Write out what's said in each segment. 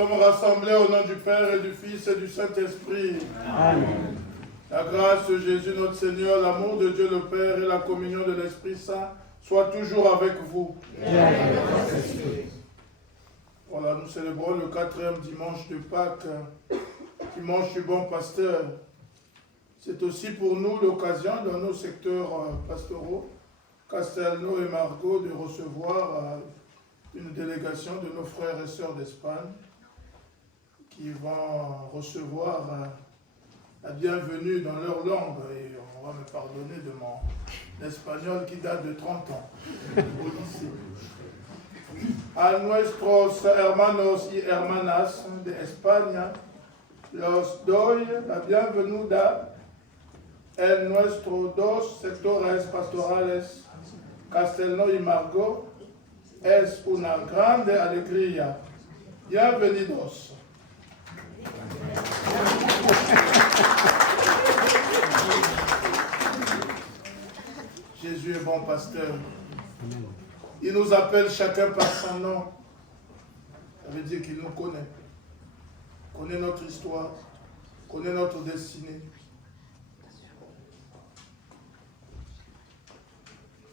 sommes rassemblés au nom du Père et du Fils et du Saint-Esprit. Amen. La grâce de Jésus notre Seigneur, l'amour de Dieu le Père et la communion de l'Esprit Saint soient toujours avec vous. Voilà, nous célébrons le 4e dimanche de Pâques, dimanche du bon pasteur. C'est aussi pour nous l'occasion dans nos secteurs pastoraux, Castelnau et Margot, de recevoir une délégation de nos frères et sœurs d'Espagne qui vont recevoir la bienvenue dans leur langue. Et on va me pardonner de mon espagnol qui date de 30 ans au lycée. A nuestros hermanos y hermanas de España los doy la bienvenida en nuestros dos sectores pastorales, Castelnau y Margot. Es una grande alegría. Bienvenidos. Jésus est bon pasteur. Il nous appelle chacun par son nom. Ça veut dire qu'il nous connaît. Connaît notre histoire, connaît notre destinée.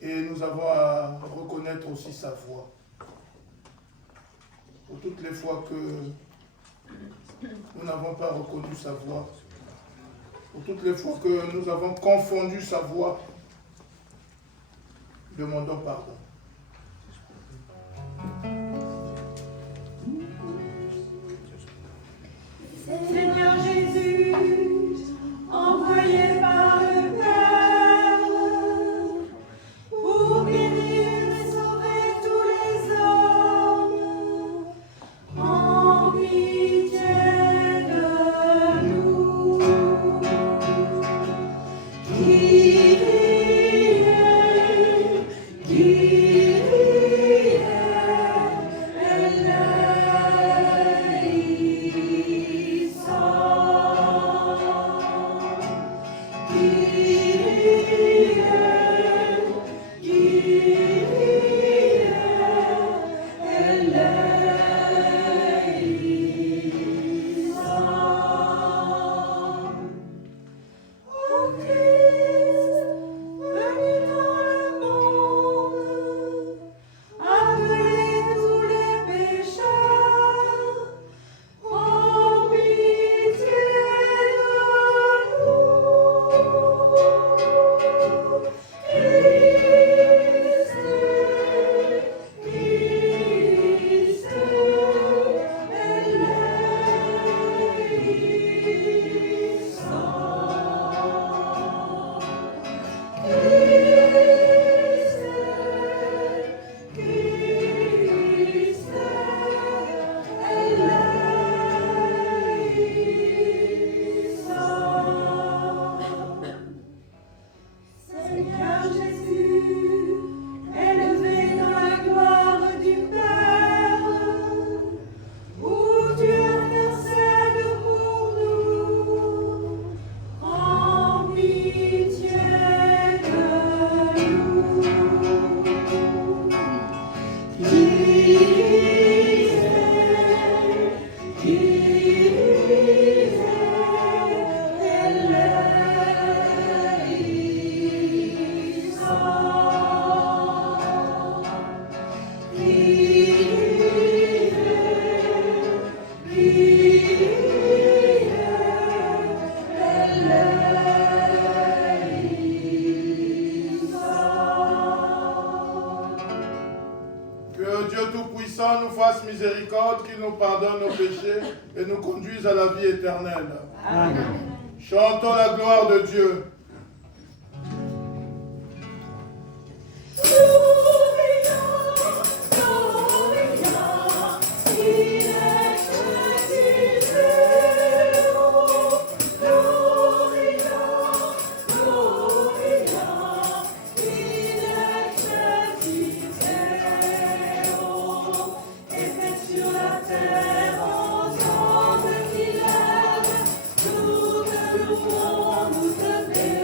Et nous avons à reconnaître aussi sa voix. Pour toutes les fois que nous n'avons pas reconnu sa voix, pour toutes les fois que nous avons confondu sa voix, demandons pardon. Seigneur Jésus, envoyé par le Père pour guérir et sauver tous les hommes, en pitié de nous. Qu'il nous pardonne nos péchés et nous conduise à la vie éternelle. Amen. Chantons la gloire de Dieu. Nous te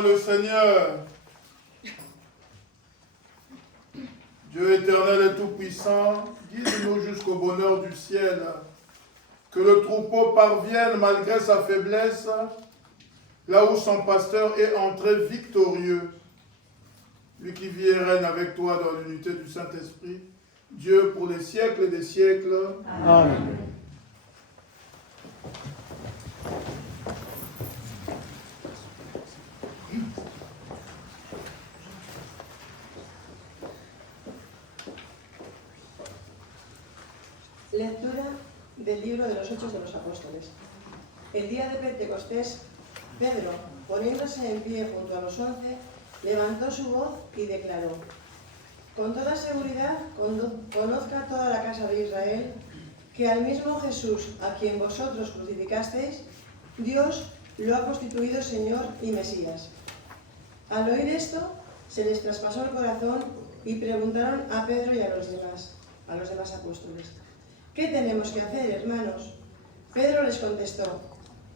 Prions le Seigneur. Dieu éternel et tout-puissant, guide-nous jusqu'au bonheur du ciel. Que le troupeau parvienne malgré sa faiblesse, là où son pasteur est entré victorieux. Lui qui vit et règne avec toi dans l'unité du Saint-Esprit, Dieu pour les siècles des siècles. Amen. Lectura del libro de los Hechos de los Apóstoles. El día de Pentecostés, Pedro, poniéndose en pie junto a los 11, levantó su voz y declaró: con toda seguridad conozca toda la casa de Israel que al mismo Jesús, a quien vosotros crucificasteis, Dios lo ha constituido Señor y Mesías. Al oír esto, se les traspasó el corazón y preguntaron a Pedro y a los demás apóstoles: ¿qué tenemos que hacer, hermanos? Pedro les contestó: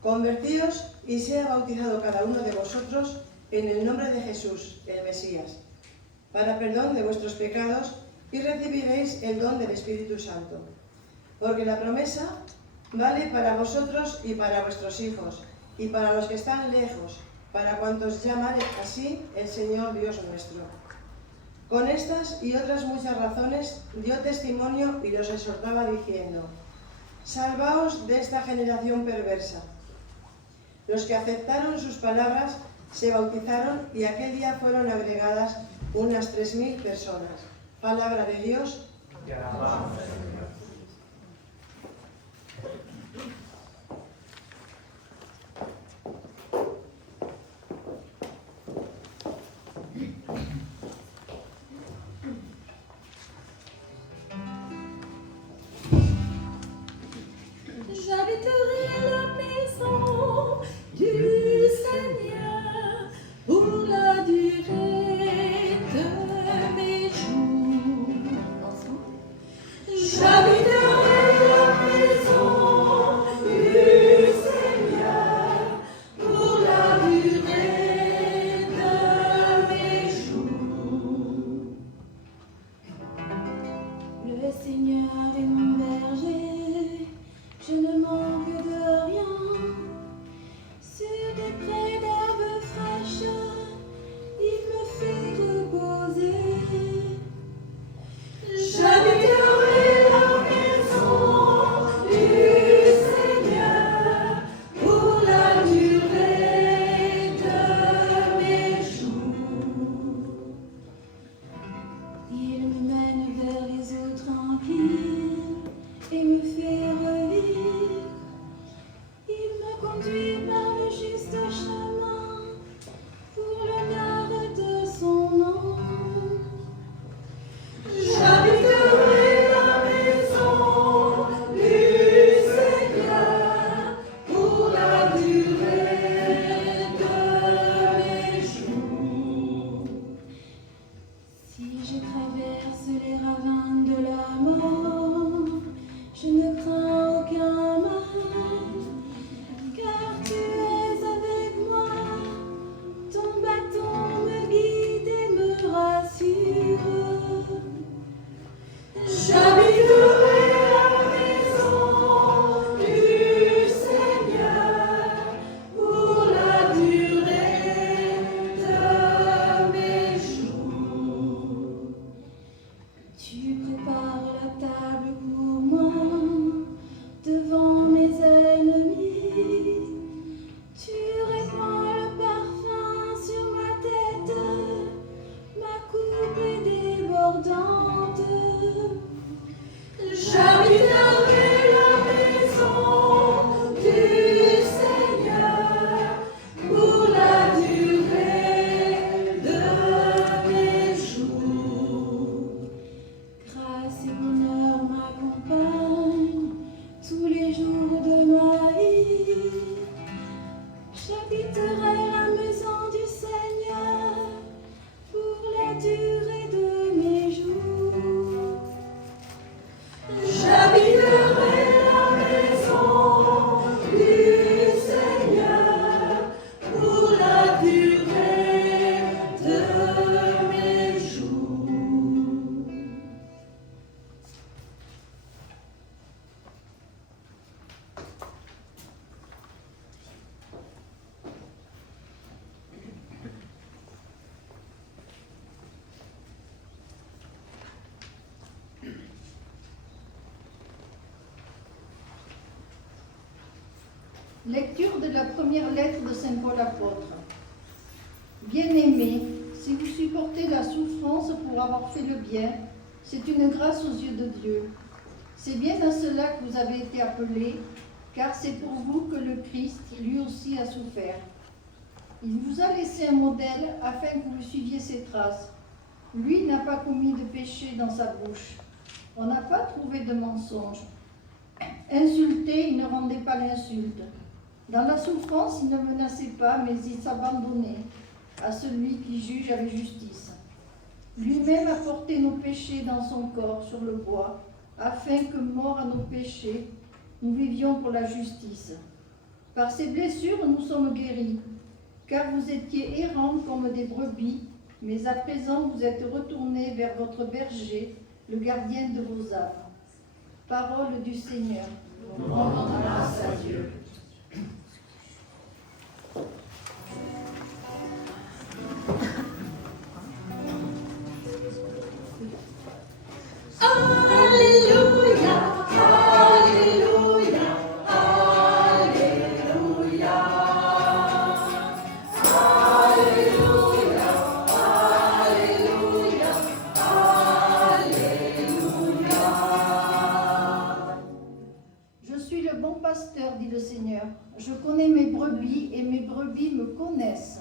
convertíos y sea bautizado cada uno de vosotros en el nombre de Jesús, el Mesías, para perdón de vuestros pecados, y recibiréis el don del Espíritu Santo. Porque la promesa vale para vosotros y para vuestros hijos, y para los que están lejos, para cuantos llaman así el Señor Dios nuestro. Con estas y otras muchas razones dio testimonio y los exhortaba diciendo: salvaos de esta generación perversa. Los que aceptaron sus palabras se bautizaron y aquel día fueron agregadas unas 3000 personas. Palabra de Dios. J'habiterai la maison du Seigneur pour la durée de mes jours. J'habiterai la maison du Seigneur pour la durée de mes jours. Le Seigneur est mon berger. Je ne manque de rien. Sur des prés d'herbes fraîches, il me fait reposer. J'habiterai la maison du Seigneur pour la durée de mes jours. Il me mène vers les eaux tranquilles et me fait revivre. Il me conduit par le juste chemin pour l'honneur de son nom. J'habiterai la maison du Seigneur pour la durée de mes jours. Si je traverse les ravins de la mort, je ne crains aucun mal, car tu es avec moi. Ton bâton me guide et me rassure. J'habiterai la maison du Seigneur pour la durée de mes jours. Tu prépares la table pour moi devant mes ennemis. Tu répands le parfum sur ma tête, ma coupe est débordante. J'habiterai la maison du Seigneur pour la durée de mes jours. Grâce et bonheur m'accompagnent tous les jours de ma vie. J'habiterai la maison du Seigneur pour la durée de mes jours. J'habiterai la maison du Seigneur pour la durée Lecture de la première lettre de Saint Paul apôtre. Bien-aimés, si vous supportez la souffrance pour avoir fait le bien, c'est une grâce aux yeux de Dieu. C'est bien à cela que vous avez été appelés, car c'est pour vous que le Christ, lui aussi, a souffert. Il vous a laissé un modèle afin que vous suiviez ses traces. Lui n'a pas commis de péché dans sa bouche. On n'a pas trouvé de mensonge. Insulté, il ne rendait pas l'insulte. Dans la souffrance, il ne menaçait pas, mais il s'abandonnait à celui qui juge avec justice. Lui-même a porté nos péchés dans son corps sur le bois, afin que, morts à nos péchés, nous vivions pour la justice. Par ses blessures, nous sommes guéris, car vous étiez errants comme des brebis, mais à présent vous êtes retournés vers votre berger, le gardien de vos âmes. Parole du Seigneur. Rendons grâce à Dieu. Alléluia, Alléluia, Alléluia. Alléluia, Alléluia, Alléluia. Je suis le bon pasteur, dit le Seigneur. Je connais mes brebis et mes brebis me connaissent.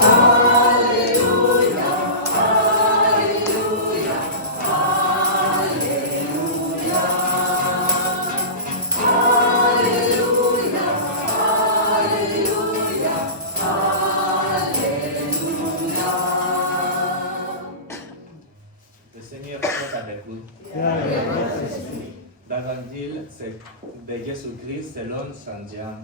Alléluia, Alléluia, Alléluia. Alléluia, Alléluia, Alléluia. Le Seigneur soit avec vous. L'Évangile de Jésus-Christ selon Saint Jean.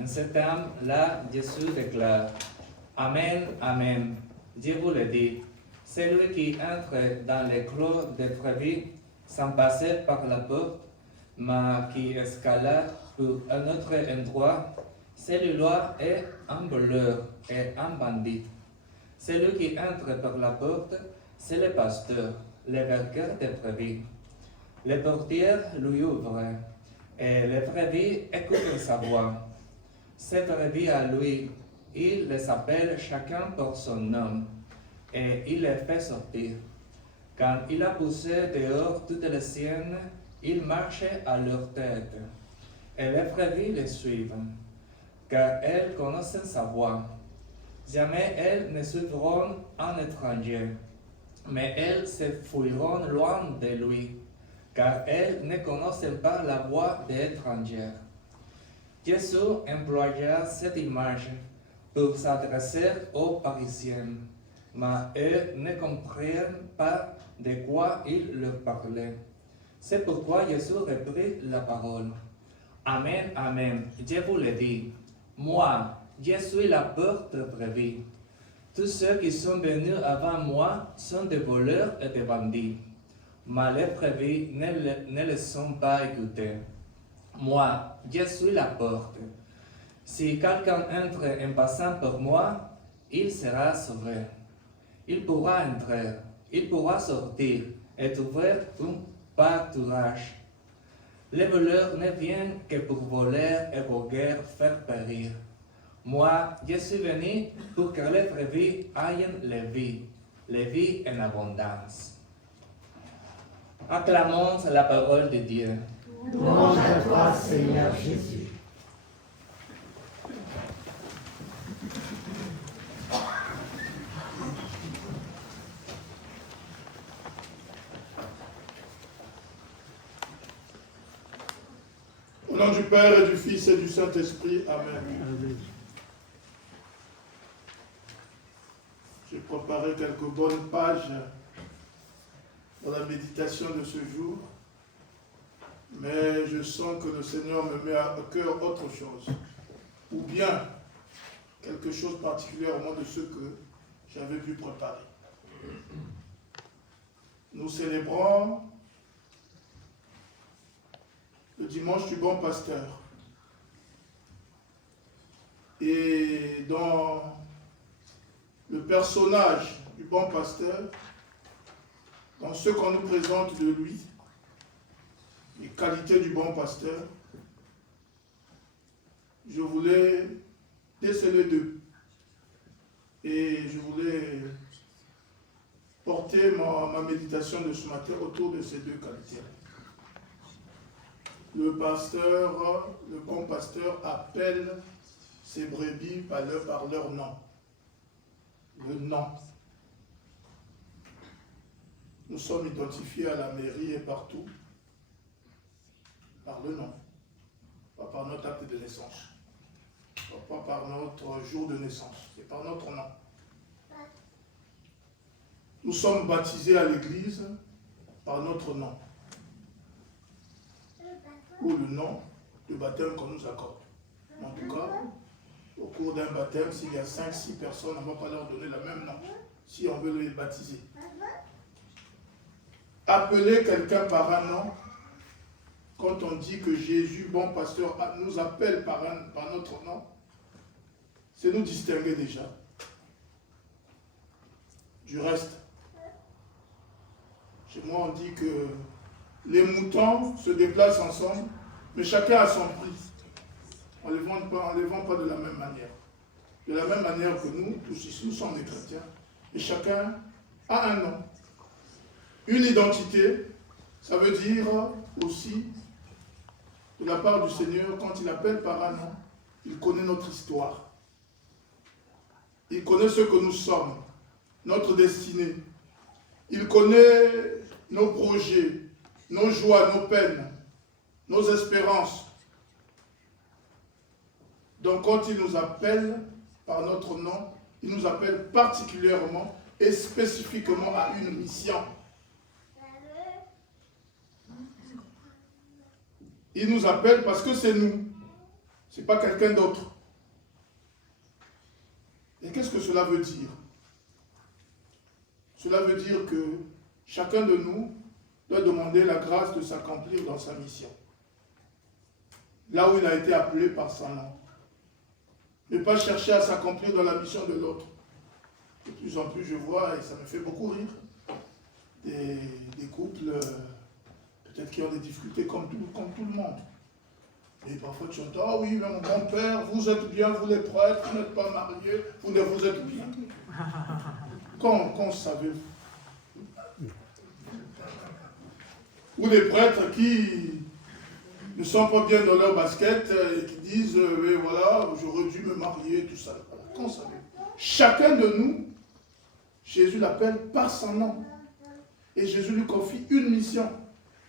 En ce temps-là, Jésus déclare: Amen, Amen. Je vous le dis, celui qui entre dans les clos des brebis sans passer par la porte, mais qui escalade pour un autre endroit, celui-là est un voleur et un bandit. Celui qui entre par la porte, c'est le pasteur, le berger des brebis. Le portier lui ouvre, et les brebis écoutent sa voix. Ces brebis à lui, il les appelle chacun par son nom, et il les fait sortir. Quand il a poussé dehors toutes les siennes, il marche à leur tête, et les brebis les suivent, car elles connaissent sa voix. Jamais elles ne suivront un étranger, mais elles se fuiront loin de lui, car elles ne connaissent pas la voix des étrangers. Jésus employa cette image pour s'adresser aux Parisiens, mais eux ne comprennent pas de quoi il leur parlait. C'est pourquoi Jésus reprit la parole. Amen, Amen, je vous le dis, moi, je suis la porte brebis. Tous ceux qui sont venus avant moi sont des voleurs et des bandits, mais les brebis ne les sont pas écoutés. Moi, je suis la porte. Si quelqu'un entre en passant par moi, il sera sauvé. Il pourra entrer, il pourra sortir et trouver un pâturage. Les voleurs ne viennent que pour voler et voguer, faire périr. Moi, je suis venu pour que les brebis aient la vie en abondance. Acclamons la parole de Dieu. Louange à toi, Seigneur Jésus. Au nom du Père et du Fils et du Saint-Esprit, Amen. J'ai préparé quelques bonnes pages dans la méditation de ce jour, mais je sens que le Seigneur me met à cœur autre chose, ou bien quelque chose particulièrement de ce que j'avais pu préparer. Nous célébrons le dimanche du bon pasteur. Et dans le personnage du bon pasteur, dans ce qu'on nous présente de lui, les qualités du bon pasteur, je voulais déceler deux. Et je voulais porter ma méditation de ce matin autour de ces deux qualités. Le bon pasteur appelle ses brebis par leur nom. Le nom. Nous sommes identifiés à la mairie et partout par le nom, pas par notre acte de naissance, pas par notre jour de naissance, c'est par notre nom. Nous sommes baptisés à l'église par notre nom, ou le nom de baptême qu'on nous accorde. En tout cas, au cours d'un baptême, s'il y a 5-6 personnes, on ne va pas leur donner le même nom, si on veut les baptiser. Appeler quelqu'un par un nom, quand on dit que Jésus, bon pasteur, nous appelle par notre nom, c'est nous distinguer déjà du reste. Chez moi, on dit que les moutons se déplacent ensemble, mais chacun a son prix. On ne les vend pas de la même manière. De la même manière que nous, tous ici, nous sommes des chrétiens, et chacun a un nom. Une identité, ça veut dire aussi, de la part du Seigneur, quand il appelle par un nom, il connaît notre histoire. Il connaît ce que nous sommes, notre destinée. Il connaît nos projets, nos joies, nos peines, nos espérances. Donc quand il nous appelle par notre nom, il nous appelle particulièrement et spécifiquement à une mission. Il nous appelle parce que c'est nous, ce n'est pas quelqu'un d'autre. Et qu'est-ce que cela veut dire? Cela veut dire que chacun de nous doit demander la grâce de s'accomplir dans sa mission. Là où il a été appelé par son nom. Ne pas chercher à s'accomplir dans la mission de l'autre. De plus en plus, je vois, et ça me fait beaucoup rire, des couples, peut-être qui ont des difficultés comme tout le monde. Et parfois tu entends, ah oui, mais mon grand-père, vous êtes bien, vous les prêtres, vous n'êtes pas mariés, vous êtes bien. Quand savez-vous? Ou les prêtres qui ne sont pas bien dans leur basket et qui disent, mais voilà, j'aurais dû me marier, tout ça. Voilà. Quand savez-vous? Chacun de nous, Jésus l'appelle par son nom. Et Jésus lui confie une mission,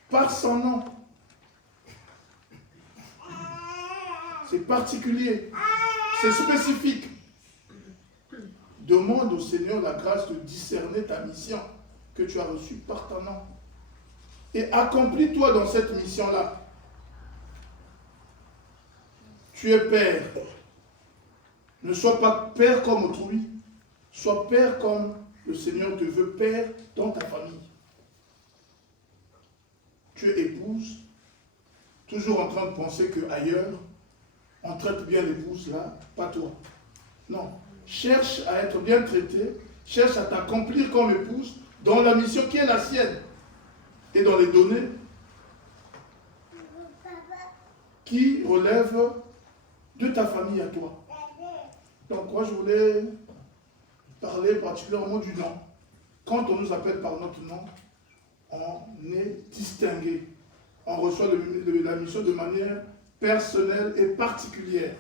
par son nom. C'est particulier, c'est spécifique. Demande au Seigneur la grâce de discerner ta mission que tu as reçue par ton nom. Et accomplis-toi dans cette mission-là. Tu es père. Ne sois pas père comme autrui. Sois père comme le Seigneur te veut père dans ta famille. Tu es épouse, toujours en train de penser qu'ailleurs, on traite bien l'épouse là, pas toi. Non. Cherche à être bien traité, cherche à t'accomplir comme épouse dans la mission qui est la sienne et dans les données qui relèvent de ta famille à toi. Donc moi je voulais parler particulièrement du nom. Quand on nous appelle par notre nom, on est distingué. On reçoit la mission de manière personnelle et particulière.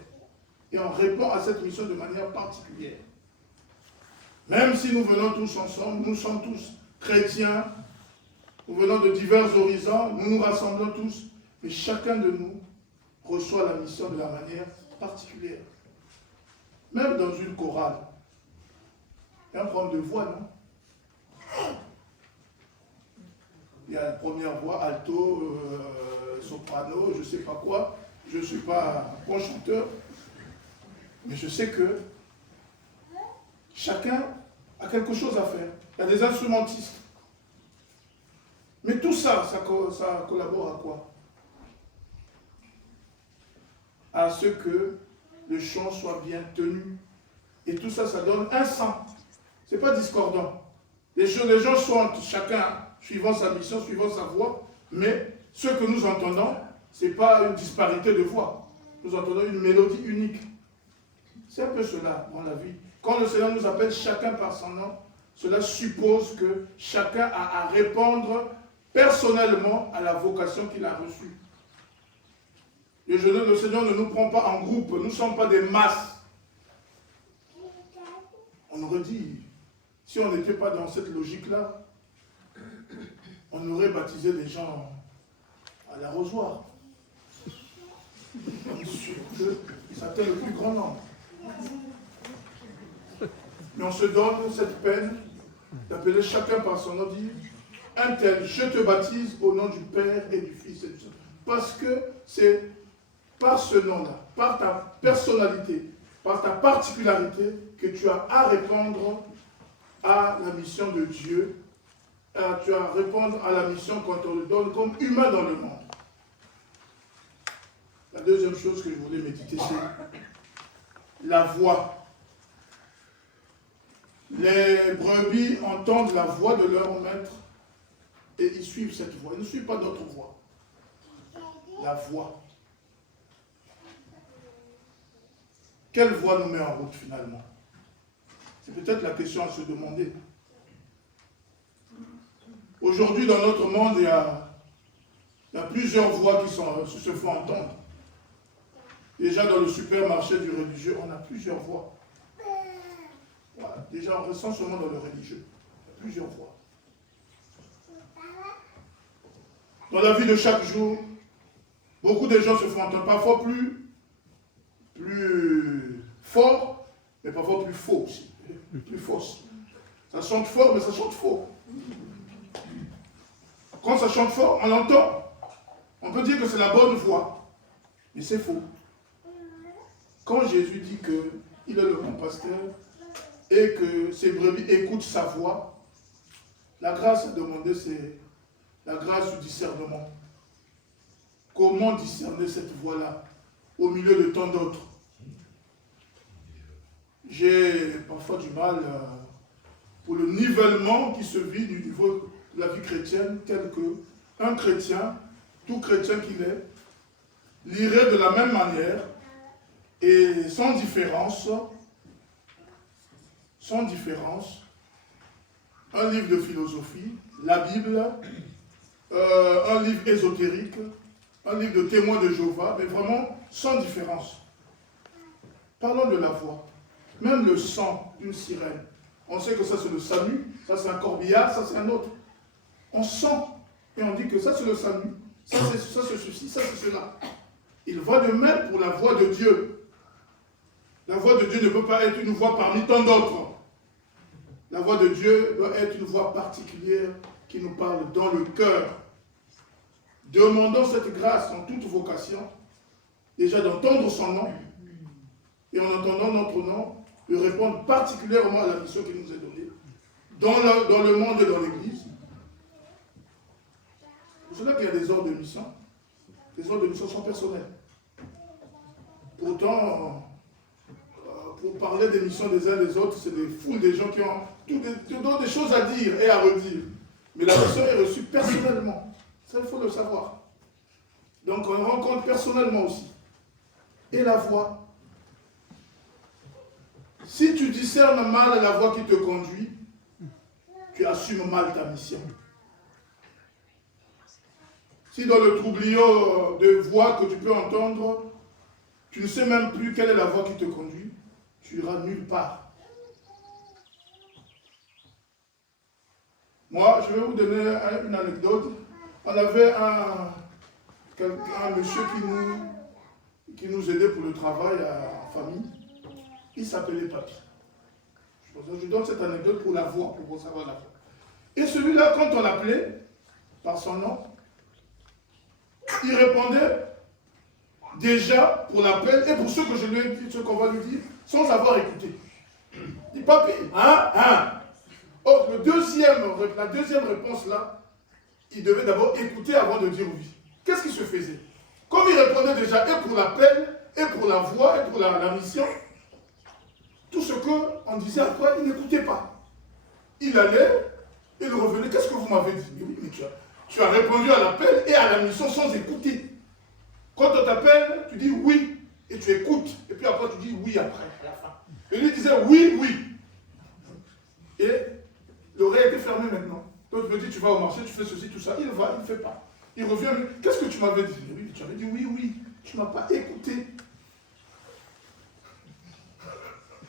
Et on répond à cette mission de manière particulière. Même si nous venons tous ensemble, nous sommes tous chrétiens, nous venons de divers horizons, nous nous rassemblons tous, mais chacun de nous reçoit la mission de la manière particulière. Même dans une chorale. Il y a un problème de voix, non? Il y a la première voix, alto, soprano, je ne sais pas quoi. Je ne suis pas un bon chanteur. Mais je sais que chacun a quelque chose à faire. Il y a des instrumentistes. Mais tout ça, ça collabore à quoi? À ce que le chant soit bien tenu. Et tout ça, ça donne un sang. Ce n'est pas discordant. Les gens chantent chacun suivant sa mission, suivant sa voix, Mais ce que nous entendons, ce n'est pas une disparité de voix. Nous entendons une mélodie unique. C'est un peu cela dans la vie. Quand le Seigneur nous appelle chacun par son nom, cela suppose que chacun a à répondre personnellement à la vocation qu'il a reçue. Le Seigneur ne nous prend pas en groupe, nous ne sommes pas des masses. On aurait dit, si on n'était pas dans cette logique-là, on aurait baptisé des gens à l'arrosoir. Ça atteint le plus grand nombre. Mais on se donne cette peine d'appeler chacun par son nom, dire un tel, je te baptise au nom du Père et du Fils et du Saint. Parce que c'est par ce nom-là, par ta personnalité, par ta particularité, que tu as à répondre à la mission de Dieu. Tu as à répondre à la mission qu'on te donne comme humain dans le monde. La deuxième chose que je voulais méditer, c'est la voix. Les brebis entendent la voix de leur maître et ils suivent cette voix. Ils ne suivent pas d'autre voix. La voix. Quelle voix nous met en route finalement? C'est peut-être la question à se demander. Aujourd'hui, dans notre monde, il y a plusieurs voix qui se font entendre. Déjà dans le supermarché du religieux, on a plusieurs voix. Voilà. Déjà, on ressent seulement dans le religieux. Il y a plusieurs voix. Dans la vie de chaque jour, beaucoup de gens se font entendre, parfois plus fort, mais parfois plus faux aussi. Plus fausse. Ça chante fort, mais ça chante faux. Quand ça chante fort, on l'entend. On peut dire que c'est la bonne voix, mais c'est faux. Quand Jésus dit qu'il est le bon pasteur et que ses brebis écoutent sa voix, la grâce à demander, c'est la grâce du discernement. Comment discerner cette voix-là au milieu de tant d'autres? J'ai parfois du mal pour le nivellement qui se vit du niveau de la vie chrétienne, tel que un chrétien, tout chrétien qu'il est, lirait de la même manière et sans différence, un livre de philosophie, la Bible, un livre ésotérique, un livre de témoins de Jéhovah, mais vraiment sans différence. Parlons de la voix. Même le sang d'une sirène. On sait que ça c'est le SAMU, ça c'est un corbillard, ça c'est un autre. On sent et on dit que ça c'est le SAMU, ça c'est ceci, ça c'est cela. Il va de même pour la voix de Dieu. La voix de Dieu ne peut pas être une voix parmi tant d'autres. La voix de Dieu doit être une voix particulière qui nous parle dans le cœur. Demandons cette grâce en toute vocation, déjà d'entendre son nom, et en entendant notre nom, de répondre particulièrement à la mission qui nous est donnée, dans le monde et dans l'Église. C'est pour cela qu'il y a des ordres de mission. Les ordres de mission sont personnels. Pourtant, pour parler des missions des uns des autres, c'est des foules de gens qui ont des choses à dire et à redire. Mais la mission est reçue personnellement. Ça, il faut le savoir. Donc, on rencontre personnellement aussi. Et la voix. Si tu discernes mal la voix qui te conduit, tu assumes mal ta mission. Si dans le troubliau de voix que tu peux entendre, tu ne sais même plus quelle est la voix qui te conduit, tu iras nulle part. Moi, je vais vous donner une anecdote. On avait un monsieur qui nous aidait pour le travail en famille. Il s'appelait Papy. Je donne cette anecdote pour la voix, pour savoir la voix. Et celui-là, quand on l'appelait par son nom, il répondait déjà pour l'appel et pour ce que je lui ai dit, ce qu'on va lui dire, sans avoir écouté. Il dit Papy, hein. Or, la deuxième réponse là, il devait d'abord écouter avant de dire oui. Qu'est-ce qui se faisait? Comme il répondait déjà et pour l'appel, et pour la voix, et pour la mission, tout ce qu'on disait après, il n'écoutait pas. Il allait, il revenait, qu'est-ce que vous m'avez dit? Mais oui, mais Tu as répondu à l'appel et à la mission sans écouter. Quand on t'appelle, tu dis oui et tu écoutes. Et puis après, tu dis oui après, à la fin. Et lui disait oui, oui. Et l'oreille était fermée maintenant. Donc tu me dis, tu vas au marché, tu fais ceci, tout ça. Il va, il ne fait pas. Il revient, qu'est-ce que tu m'avais dit? Oui, tu avais dit oui, oui. Tu ne m'as pas écouté.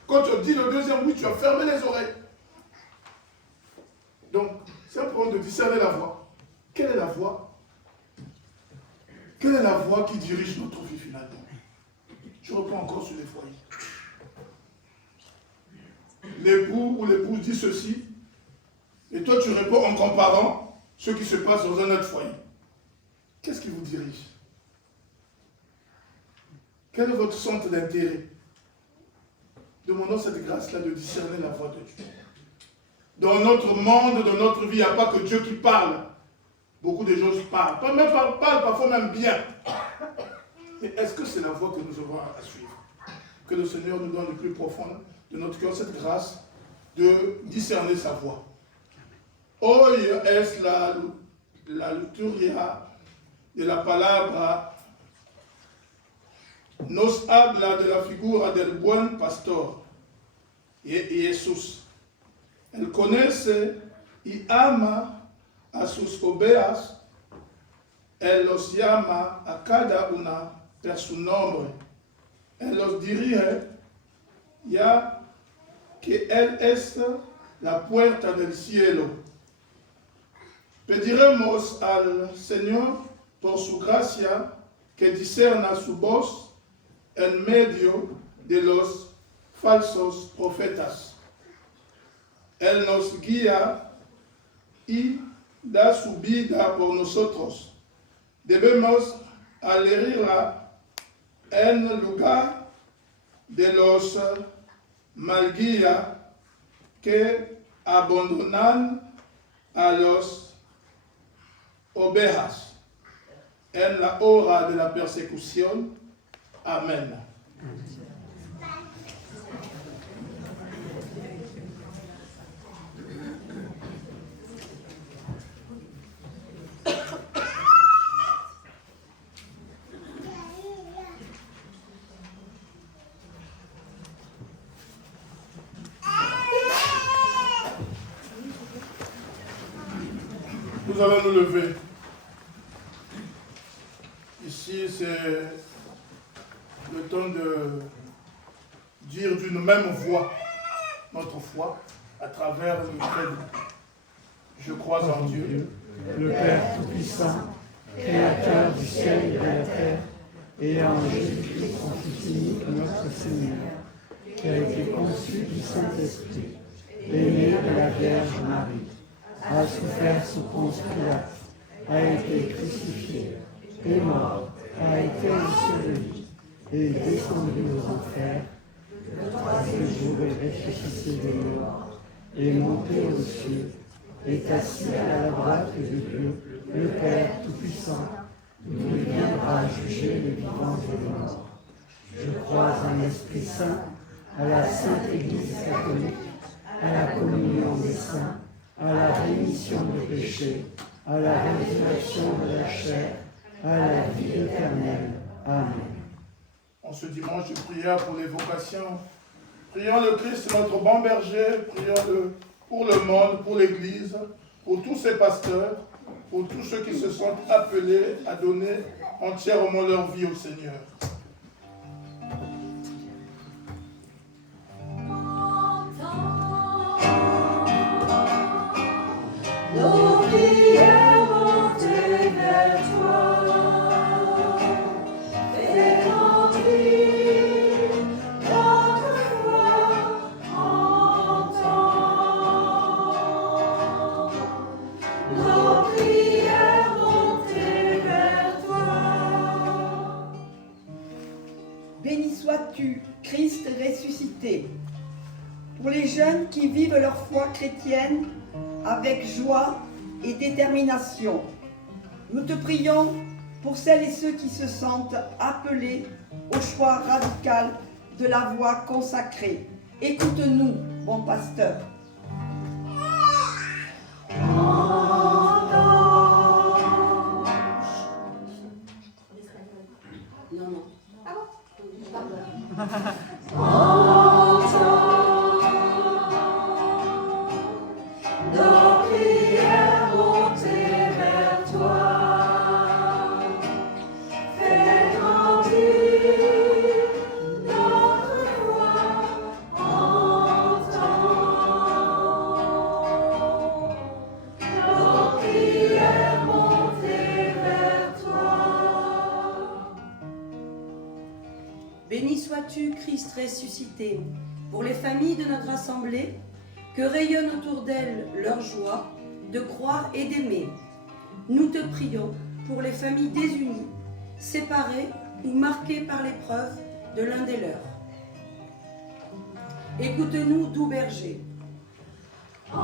Quand tu as dit le deuxième oui, tu as fermé les oreilles. Donc, c'est un problème de discerner la voix. Quelle est la voix? Quelle est la voix qui dirige notre vie finalement? Je reprends encore sur les foyers. L'époux ou l'épouse dit ceci, et toi tu réponds en comparant ce qui se passe dans un autre foyer. Qu'est-ce qui vous dirige? Quel est votre centre d'intérêt? Demandons cette grâce-là de discerner la voix de Dieu. Dans notre monde, dans notre vie, il n'y a pas que Dieu qui parle. Beaucoup de gens parlent. Parlent parfois même bien. Mais est-ce que c'est la voie que nous avons à suivre? Que le Seigneur nous donne le plus profond de notre cœur cette grâce de discerner sa voix. Hoy es la liturgia de la palabra nos habla de la figura del buen pastor, Jesús. Él conoce y ama a sus ovejas. Él los llama a cada una por su nombre. Él los dirige, ya que Él es la puerta del cielo. Pediremos al Señor por su gracia que discerna su voz en medio de los falsos profetas. Él nos guía y da su vida por nosotros. Debemos alejarla en lugar de los malguías que abandonan a las ovejas en la hora de la persecución. Amen. Nous allons nous lever. Ici, c'est le temps de dire d'une même voix notre foi à travers le credo. Je crois en Dieu, le Père Tout-Puissant, Créateur du ciel et de la terre, et en Jésus-Christ, son Fils unique, notre Seigneur, qui a été conçu du Saint-Esprit, et né de la Vierge Marie, a souffert sous Ponce Pilate, a été crucifié, est mort, a été enseveli, et descendu aux enfers. Le troisième jour est ressuscité des morts, est monté aux cieux, est assis à la droite de Dieu, le Père Tout-Puissant, d'où il viendra juger les vivants et les morts. Je crois en l'Esprit Saint, à la Sainte Église catholique, à la communion des saints, à la rémission des péchés, à la résurrection de la chair, à la vie éternelle. Amen. En ce dimanche de prière pour les vocations, prions le Christ, notre bon berger, prions pour le monde, pour l'Église, pour tous ces pasteurs, pour tous ceux qui se sentent appelés à donner entièrement leur vie au Seigneur. Nos prières montées vers toi, fais grandir notre foi en temps. Nos prières montées vers toi. Béni sois-tu, Christ ressuscité. Pour les jeunes qui vivent leur foi chrétienne avec joie et détermination, nous te prions pour celles et ceux qui se sentent appelés au choix radical de la voie consacrée. Écoute-nous, bon pasteur. Entends Non, non. Nos prières montées vers toi, fais grandir notre foi en temps. Nos prières montées vers toi. Béni sois-tu, Christ ressuscité, pour les familles de notre assemblée, que rayonne autour d'elles leur joie de croire et d'aimer. Nous te prions pour les familles désunies, séparées ou marquées par l'épreuve de l'un des leurs. Écoute-nous, doux berger. Nos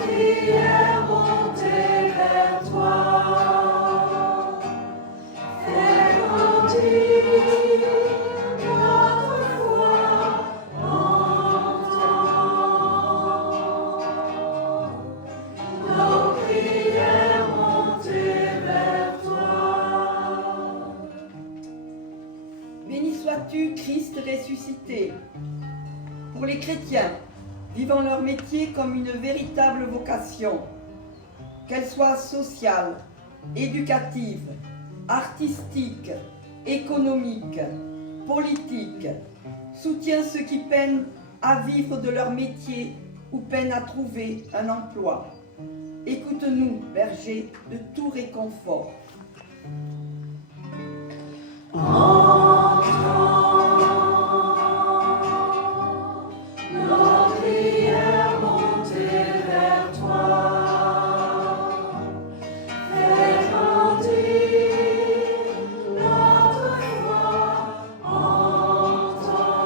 prières montées vers toi, fais grandir notre foi en temps. Nos prières montées vers toi. Béni sois-tu, Christ ressuscité, pour les chrétiens vivant leur métier comme une véritable vocation, qu'elle soit sociale, éducative, artistique, économique, politique, soutient ceux qui peinent à vivre de leur métier ou peinent à trouver un emploi. Écoute-nous, berger de tout réconfort. Nos prières montées vers toi, fais grandir notre foi en temps.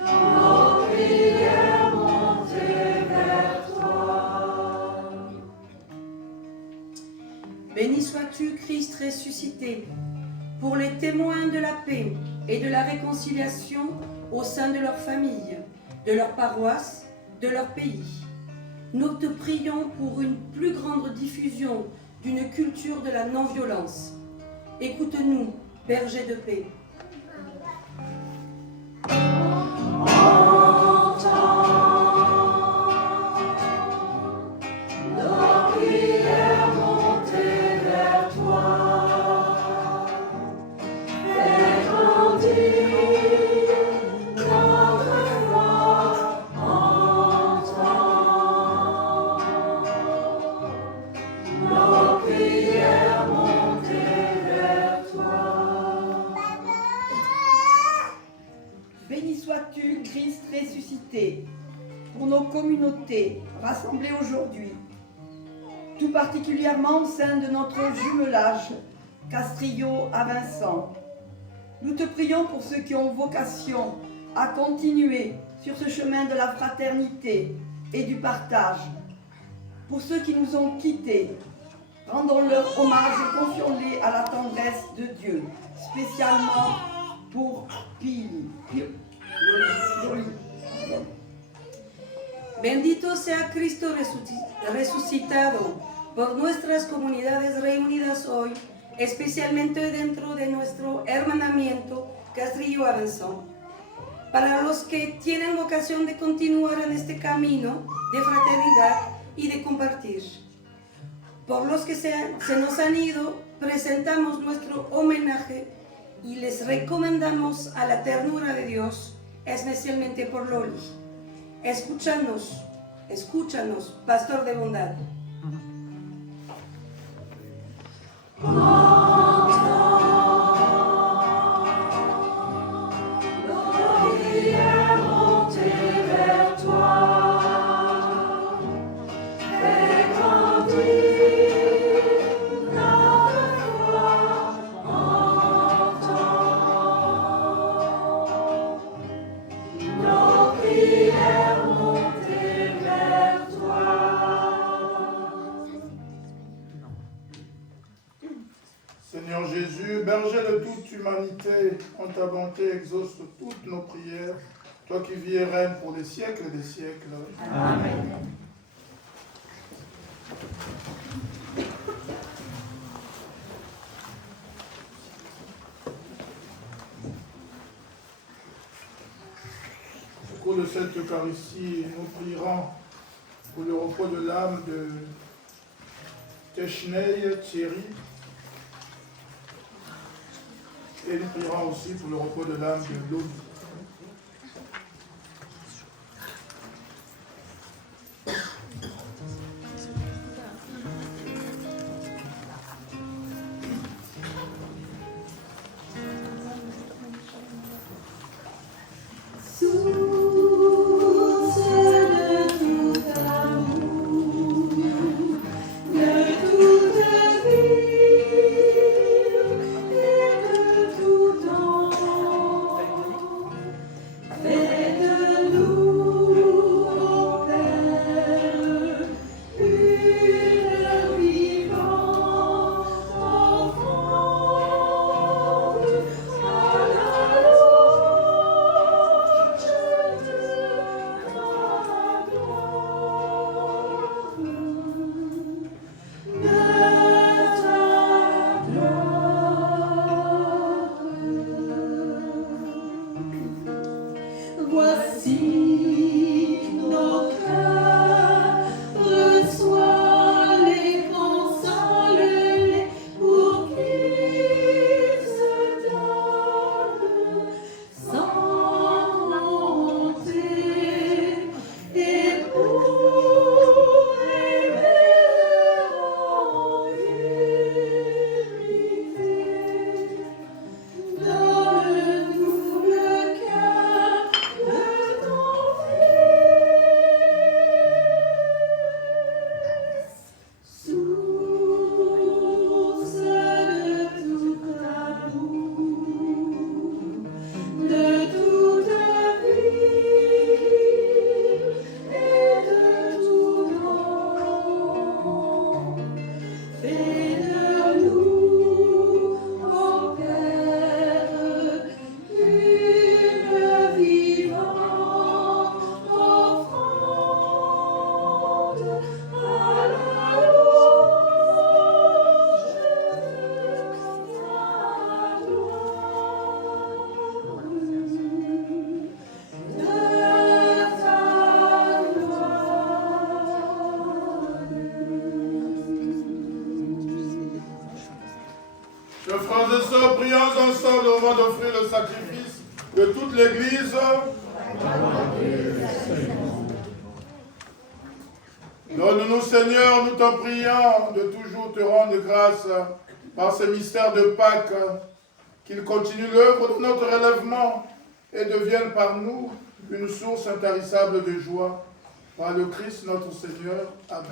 Nos prières montées vers toi. Béni sois-tu, Christ ressuscité, pour les témoins de la paix et de la réconciliation au sein de leur famille, de leur paroisse, de leur pays. Nous te prions pour une plus grande diffusion d'une culture de la non-violence. Écoute-nous, berger de paix. Nos prières montées vers toi, fais grandir notre foi en temps. Nos prières montées vers toi. Béni sois-tu, Christ ressuscité, pour nos communautés rassemblées aujourd'hui, tout particulièrement au sein de notre jumelage Castrillo à Vincent. Nous te prions pour ceux qui ont vocation à continuer sur ce chemin de la fraternité et du partage. Pour ceux qui nous ont quittés, rendons-leur hommage et confions-les à la tendresse de Dieu, spécialement pour Pili. Bendito sea Cristo resucitado por nuestras comunidades reunidas hoy, especialmente dentro de nuestro hermanamiento Castrillo Avanzón. Para los que tienen vocación de continuar en este camino de fraternidad y de compartir. Por los que se nos han ido, presentamos nuestro homenaje y les recomendamos a la ternura de Dios, especialmente por Loli. Escúchanos, Pastor de bondad. Nos prières montées vers toi, fais grandir notre foi en temps. Nos prières montées vers toi. Seigneur Jésus, berger de toute humanité, en ta bonté exauce toutes nos prières, toi qui vis et règnes pour des siècles et des siècles. Amen. Au cours de cette Eucharistie, nous prierons pour le repos de l'âme de Teshnei Thierry. Et nous prierons aussi pour le repos de l'âme de Lodi. Chers frères et sœurs, prions ensemble au moment d'offrir le sacrifice de toute l'Église. Donne-nous, Seigneur, nous t'en prions, de toujours te rendre grâce par ces mystères de Pâques, qu'ils continuent l'œuvre de notre relèvement et deviennent par nous une source intarissable de joie. Par le Christ notre Seigneur. Amen.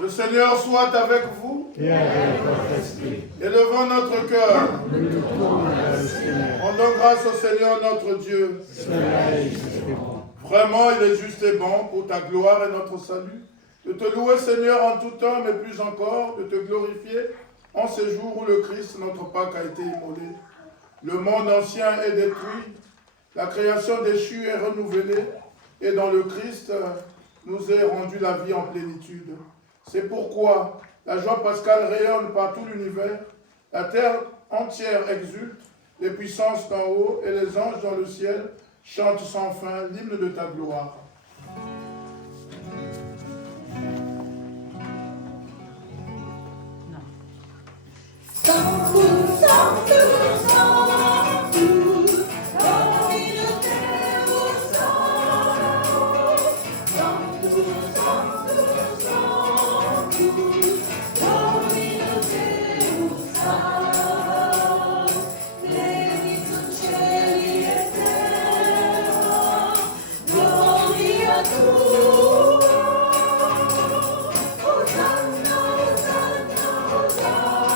Le Seigneur soit avec vous. Et avec votre esprit. Élevons notre cœur. Nous nous tournons vers le Seigneur. Rendons grâce au Seigneur notre Dieu. Cela est juste et bon. Vraiment, il est juste et bon pour ta gloire et notre salut, de te louer, Seigneur, en tout temps, mais plus encore, de te glorifier en ces jours où le Christ, notre Pâque, a été immolé. Le monde ancien est détruit, la création déchue est renouvelée, et dans le Christ nous est rendue la vie en plénitude. C'est pourquoi la joie pascale rayonne par tout l'univers, la terre entière exulte, les puissances d'en haut et les anges dans le ciel chantent sans fin l'hymne de ta gloire. Hosanna, Hosanna, Hosanna,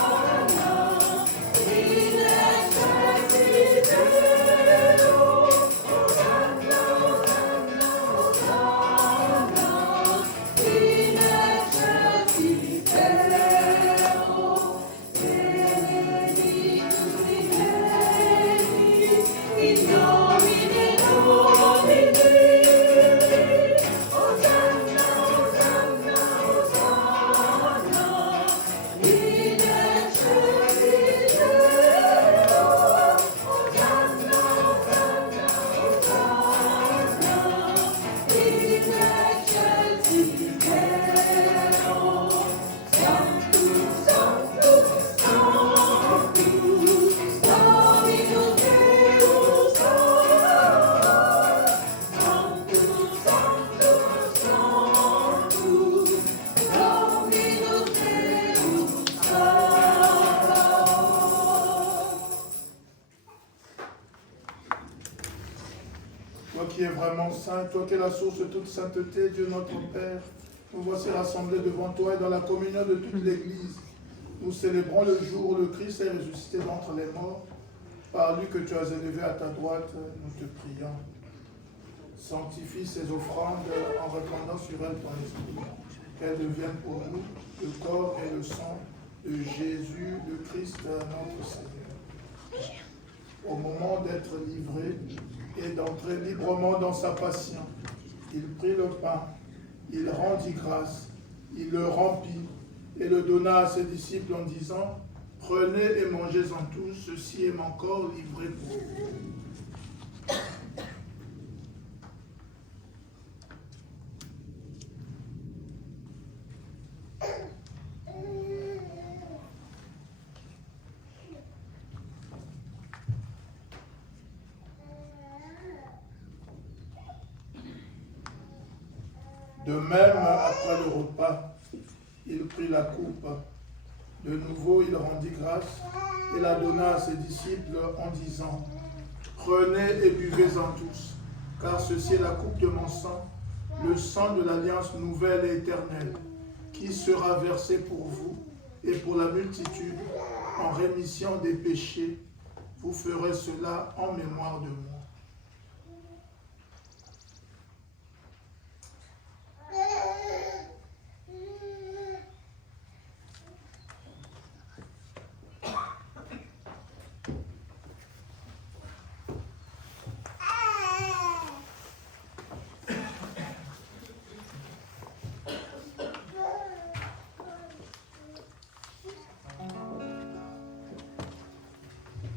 toi qui es vraiment saint, toi qui es la source de toute sainteté, Dieu notre Père, nous voici rassemblés devant toi et dans la communion de toute l'Église. Nous célébrons le jour où le Christ est ressuscité d'entre les morts. Par lui que tu as élevé à ta droite, nous te prions. Sanctifie ces offrandes en répandant sur elles ton esprit, qu'elles deviennent pour nous le corps et le sang de Jésus, le Christ, notre Seigneur. Au moment d'être livré et d'entrer librement dans sa passion, il prit le pain, il rendit grâce, il le remplit et le donna à ses disciples en disant: prenez et mangez-en tous, ceci est mon corps livré pour vous. De même, après le repas, il prit la coupe. De nouveau, il rendit grâce et la donna à ses disciples en disant: prenez et buvez-en tous, car ceci est la coupe de mon sang, le sang de l'alliance nouvelle et éternelle, qui sera versé pour vous et pour la multitude en rémission des péchés. Vous ferez cela en mémoire de moi.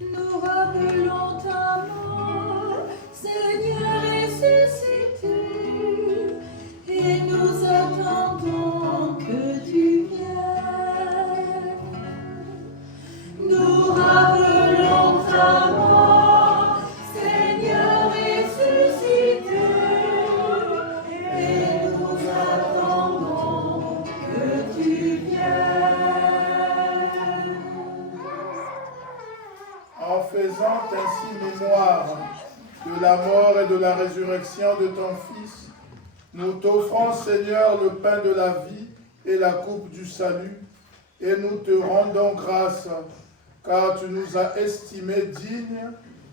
Nous rappelons ta mort, Seigneur ressuscité, et nous attendons que tu viennes. Nous rappelons ta mort, Seigneur ressuscité, et nous attendons que tu viennes. En faisant ainsi mémoire de la mort et de la résurrection de ton Fils, nous t'offrons, Seigneur, le pain de la vie et la coupe du salut, et nous te rendons grâce, car tu nous as estimés dignes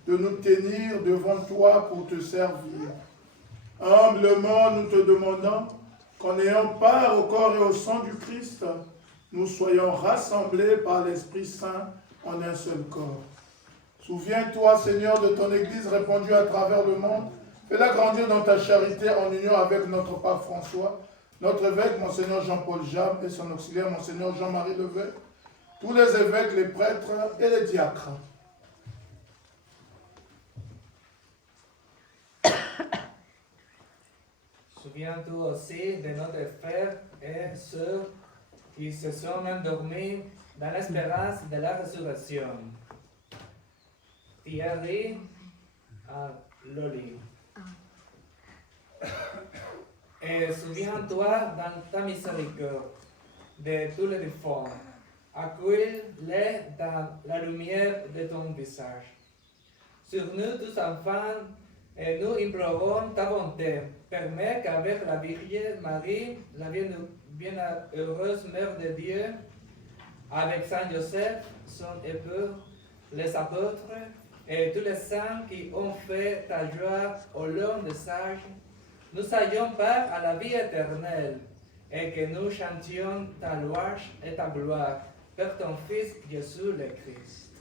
de nous tenir devant toi pour te servir. Humblement, nous te demandons qu'en ayant part au corps et au sang du Christ, nous soyons rassemblés par l'Esprit Saint en un seul corps. Souviens-toi, Seigneur, de ton Église répandue à travers le monde. Fais-la grandir dans ta charité en union avec notre pape François, notre évêque, Monseigneur Jean-Paul Jam, et son auxiliaire, Monseigneur Jean-Marie Levesque, tous les évêques, les prêtres et les diacres. Souviens-toi aussi de notre frères et sœurs qui se sont endormis dans l'espérance de la résurrection. Thierry à Loli. Et souviens-toi dans ta miséricorde de tous les défunts. Accueille-les dans la lumière de ton visage. Sur nous tous enfants, et nous implorons ta bonté. Permets qu'avec la Vierge Marie, la bienheureuse Mère de Dieu, avec Saint Joseph, son époux, les apôtres, et tous les saints qui ont fait ta joie au long des âges, nous ayons part à la vie éternelle, et que nous chantions ta louange et ta gloire par ton Fils Jésus le Christ.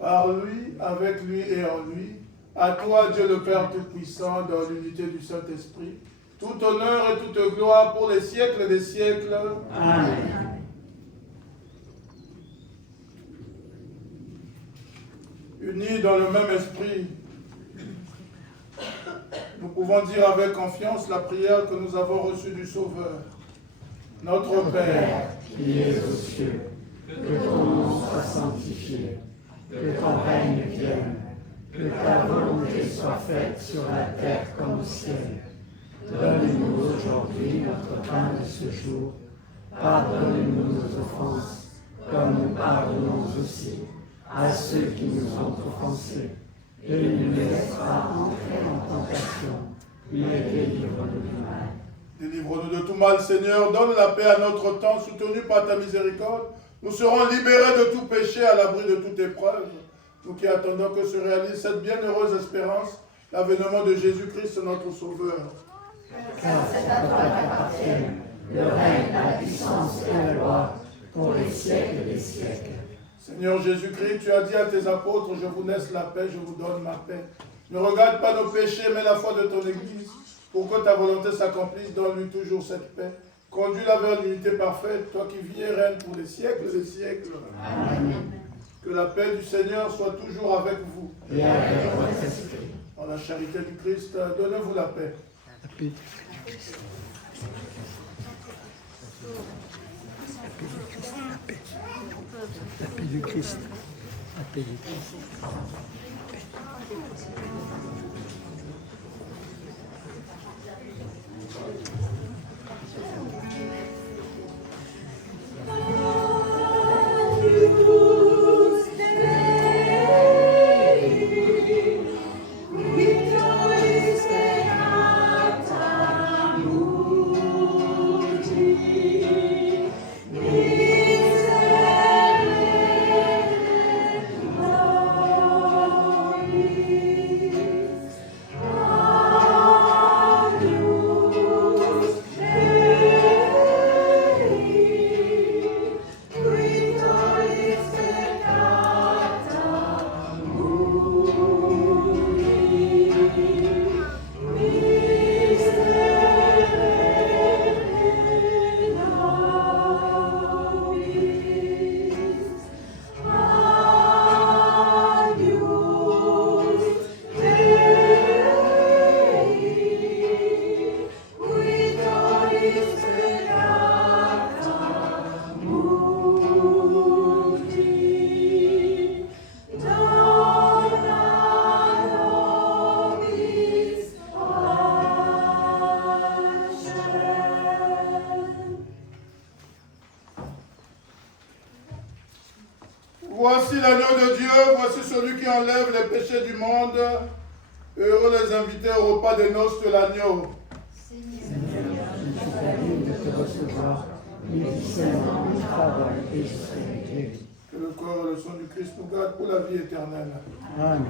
Par lui, avec lui et en lui, à toi, Dieu le Père Tout-Puissant, dans l'unité du Saint-Esprit, tout honneur et toute gloire pour les siècles des siècles. Amen. Unis dans le même esprit, nous pouvons dire avec confiance la prière que nous avons reçue du Sauveur. Notre Père, qui es aux cieux, que ton nom soit sanctifié, que ton règne vienne, que ta volonté soit faite sur la terre comme au ciel. Donne-nous aujourd'hui notre pain de ce jour. Pardonne-nous nos offenses, comme nous pardonnons aussi à ceux qui nous ont offensés, et ne nous laisse pas entrer en tentation, mais délivre-nous du mal. Délivre-nous de tout mal, Seigneur. Donne la paix à notre temps, soutenu par ta miséricorde. Nous serons libérés de tout péché, à l'abri de toute épreuve. Nous qui attendons que se réalise cette bienheureuse espérance, l'avènement de Jésus-Christ, notre Sauveur. Car c'est à toi qu'appartiennent le règne, la puissance et la gloire, pour les siècles des siècles. Seigneur Jésus-Christ, tu as dit à tes apôtres, je vous laisse la paix, je vous donne ma paix. Ne regarde pas nos péchés, mais la foi de ton Église. Pour que ta volonté s'accomplisse, donne-lui toujours cette paix. Conduis-la vers l'unité parfaite, toi qui vis et règnes pour les siècles des siècles. Amen. Que la paix du Seigneur soit toujours avec vous. Et avec votre esprit. En la charité du Christ, donnez-vous la paix. La paix du Christ. La paix du Christ. Voici l'agneau de Dieu, voici celui qui enlève les péchés du monde. Heureux les invités au repas des noces de l'agneau. Seigneur, je suis pas digne de te recevoir, mais dis seulement une parole et je serai guéri. Que le corps et le sang du Christ nous gardent pour la vie éternelle. Amen.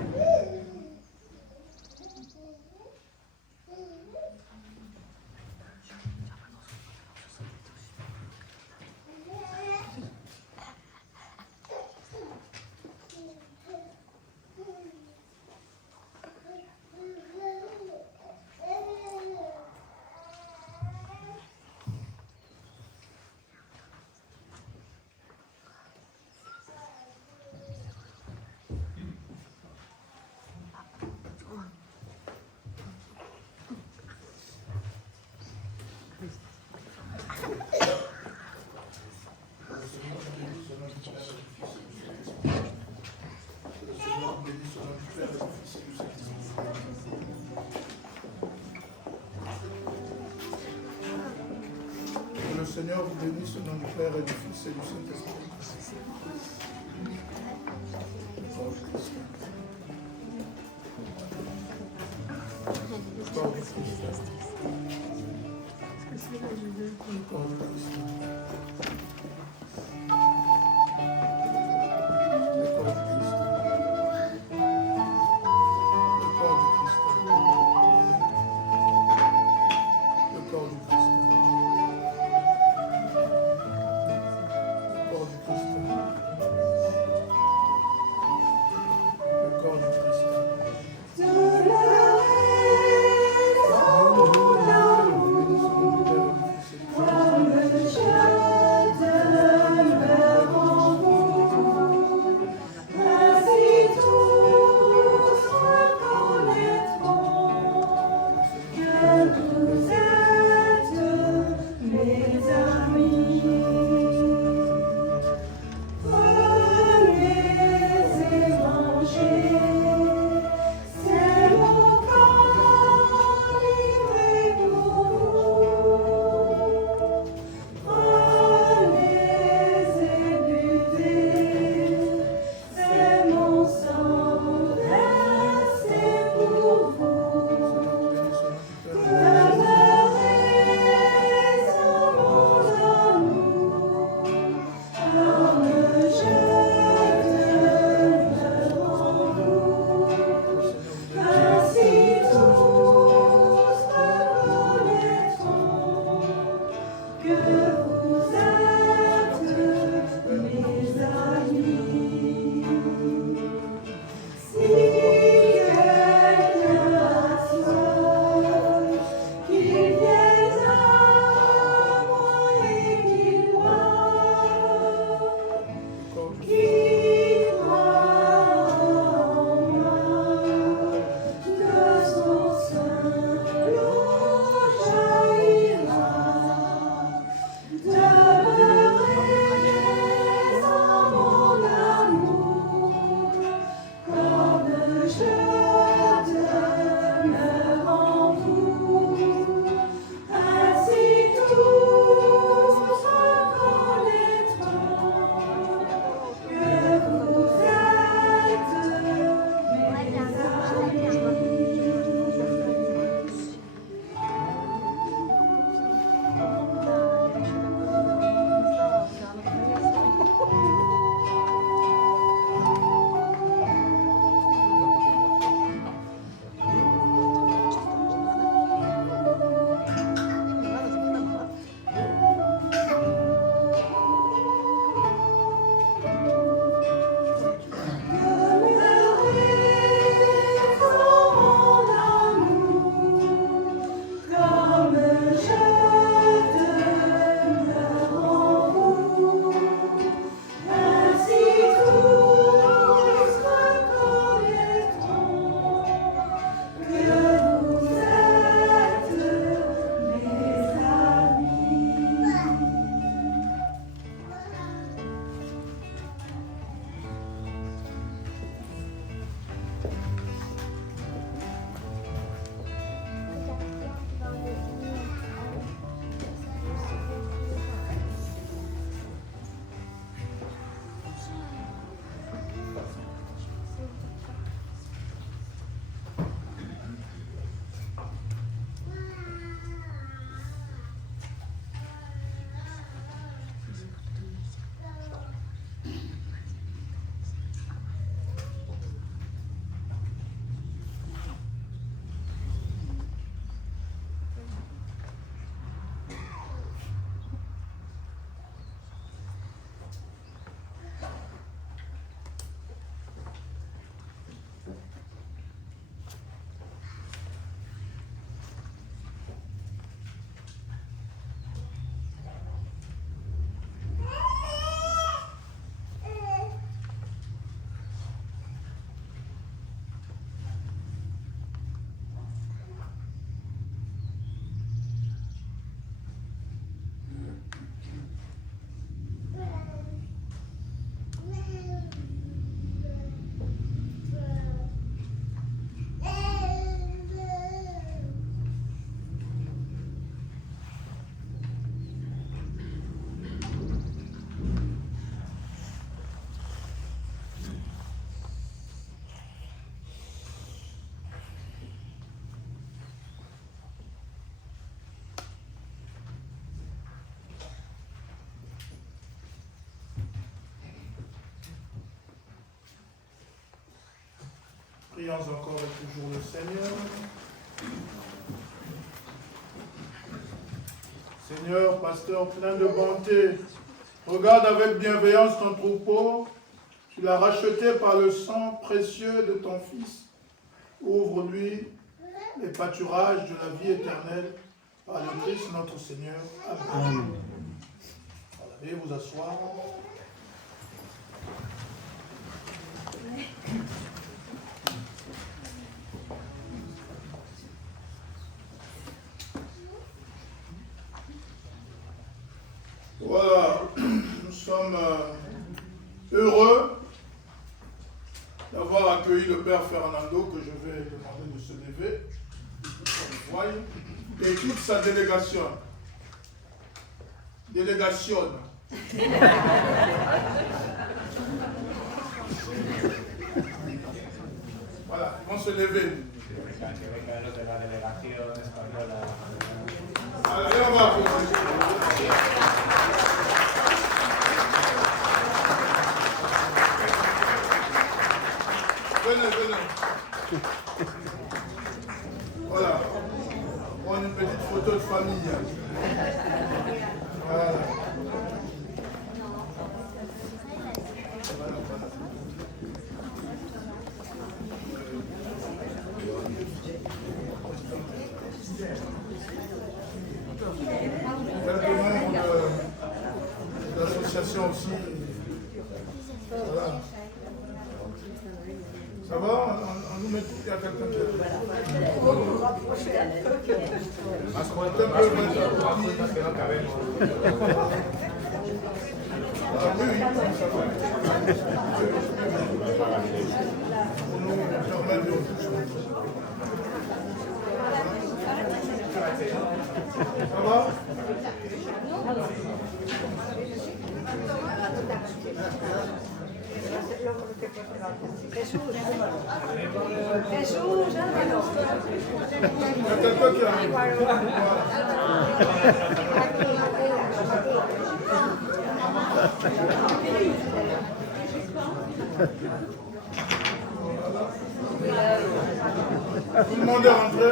Que le Seigneur vous bénisse au nom du Père et du Fils et du Saint-Esprit. Comme je Prions encore et toujours le Seigneur. Seigneur, pasteur plein de bonté, regarde avec bienveillance ton troupeau. Tu l'as racheté par le sang précieux de ton Fils. Ouvre-lui les pâturages de la vie éternelle par le Christ notre Seigneur. Amen. Voilà, veuillez vous asseoir. Voilà, nous sommes heureux d'avoir accueilli le Père Fernando, que je vais demander de se lever, et toute sa délégation. Voilà, ils vont se lever. Allez, on va venez. Voilà. On a une petite photo de famille. Voilà. Quelques membres de l'association aussi. Voilà. Ça va? On nous met tout, il y a quelqu'un qui est là. Ça va? Jesús, Álvaro. Tout le monde est rentré.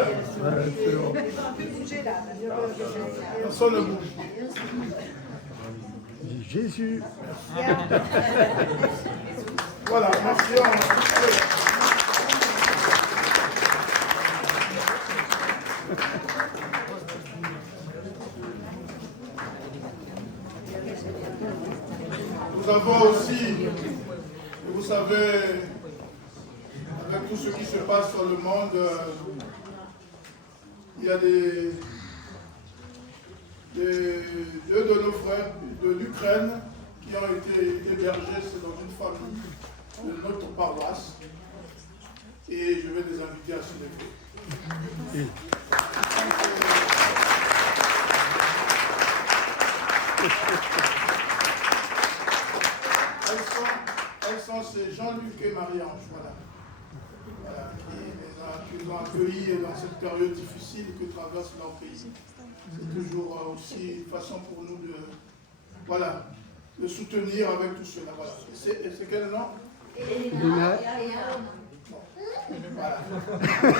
Personne ne bouge. Jésus. Voilà, merci. Nous avons aussi, vous savez, avec tout ce qui se passe sur le monde, il y a deux de nos frères de l'Ukraine qui ont été hébergés dans une famille de notre paroisse. Et je vais les inviter à se lever. Elles sont ces Jean-Luc et Marie-Ange, voilà, qui nous ont accueillis dans cette période difficile que traverse leur pays. C'est toujours aussi une façon pour nous de soutenir avec tout cela. Voilà. C'est quel nom? Lina. Voilà.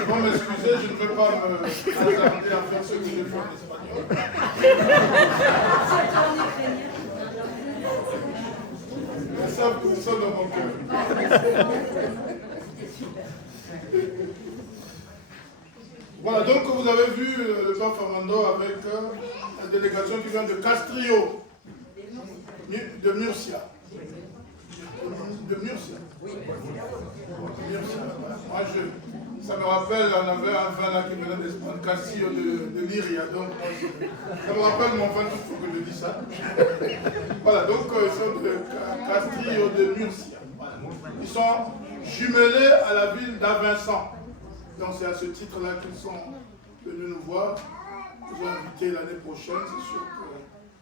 Bon, m'excusez, je ne vais pas me hasarder à faire ce que je fais en espagnol. Ils savent que nous sommes dans mon cœur. Voilà, donc vous avez vu le Père Fernando avec la délégation qui vient de Castrillo, de Murcia. De Murcia. Moi, ça me rappelle, on avait un vin là qui venait d'Espagne, Castillo de Liria. Donc, ça me rappelle mon vin, il faut que je dise ça. Voilà, donc ils sont de Castillo de Murcia. Ils sont jumelés à la ville d'Avinçon. Donc, c'est à ce titre-là qu'ils sont venus nous voir. Ils ont invité l'année prochaine, c'est sûr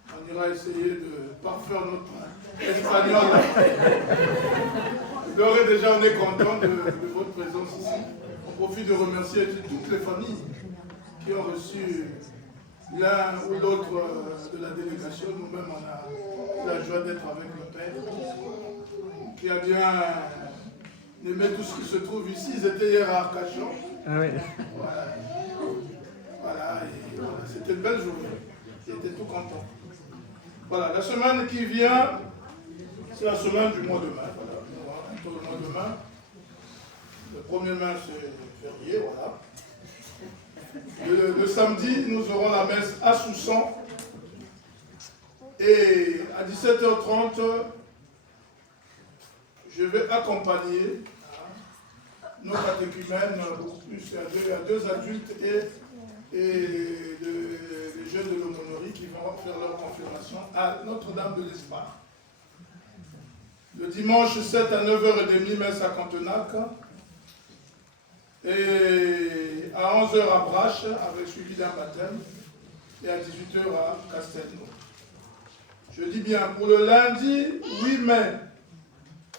qu'on ira essayer de parfaire notre espagnol. D'ores et déjà, on est content de votre présence ici. On profite de remercier toutes les familles qui ont reçu l'un ou l'autre de la délégation. Nous-mêmes, on a la joie d'être avec le Père, qui a bien On aimait tout ce qui se trouve ici. Ils étaient hier à Arcachon. Ah oui. Voilà, c'était une belle journée. J'étais tout content. Voilà, la semaine qui vient, c'est la semaine du mois de mai. Voilà, le mois de mai. Le 1er mai, c'est férié, voilà. Le samedi, nous aurons la messe à Soussan. Et à 17h30, je vais accompagner nos catéchumènes, beaucoup plus, il y a deux adultes et les jeunes de l'aumônerie qui vont faire leur confirmation à Notre-Dame de l'Espoir. Le dimanche 7 à 9h30, messe à Cantenac. Et à 11h à Brache, avec suivi d'un baptême. Et à 18h à Castelnau. Je dis bien, pour le lundi 8 mai,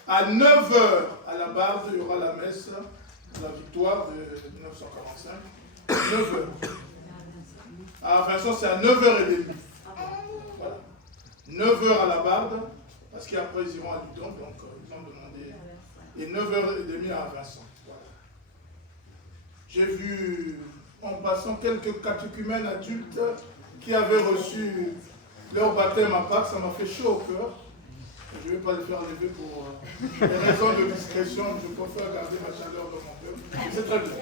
à 9h à la Barde, il y aura la messe de la victoire de 1945. 9h. À Vincent, c'est à 9h30. Voilà. 9h à la Barde, parce qu'après ils iront à Dudon, donc ils vont demander. Et 9h30 à Vincent. Voilà. J'ai vu en passant quelques catéchumènes adultes qui avaient reçu leur baptême à Pâques, ça m'a fait chaud au cœur. Je ne vais pas le faire lever pour des raisons de discrétion, je préfère garder ma chaleur dans mon cœur. C'est très bien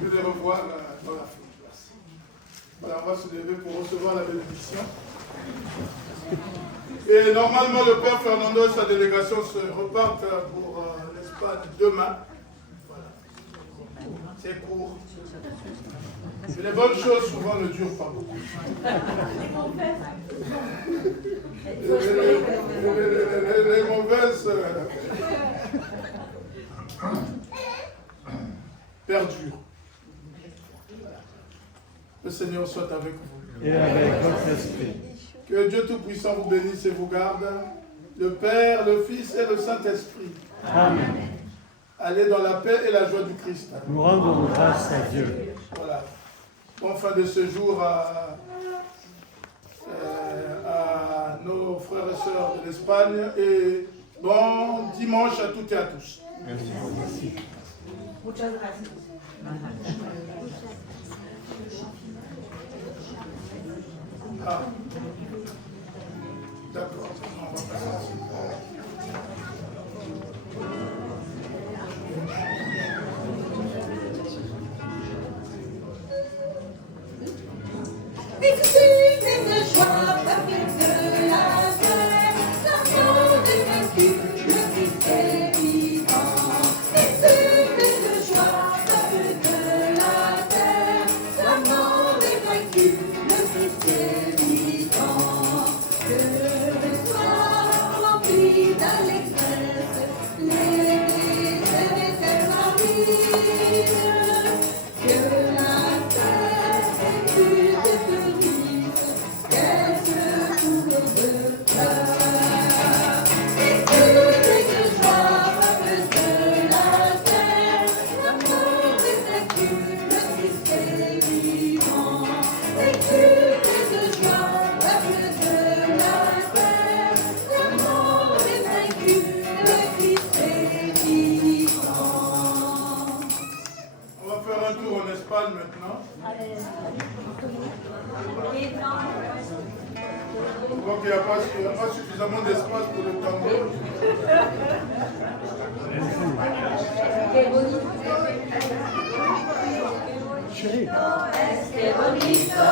de les revoir dans la foule. Voilà, on va se lever pour recevoir la bénédiction. Et normalement, le Père Fernando et sa délégation se repartent pour l'Espagne demain. Voilà. C'est court. Mais les bonnes choses, souvent, ne durent pas beaucoup. Les mauvaises perdurent. Le Seigneur soit avec vous. Et avec votre esprit. Que Dieu Tout-Puissant vous bénisse et vous garde. Le Père, le Fils et le Saint-Esprit. Amen. Allez dans la paix et la joie du Christ. Nous rendons grâce à Dieu. Voilà. Bonne fin de ce jour à nos frères et sœurs de l'Espagne et bon dimanche à toutes et à tous. Merci. Muchas gracias. Ah. D'accord. On va passer ainsi. Maintenant. Je crois qu'il n'y a pas suffisamment d'espace pour le tambour. Chérie. Es que bonito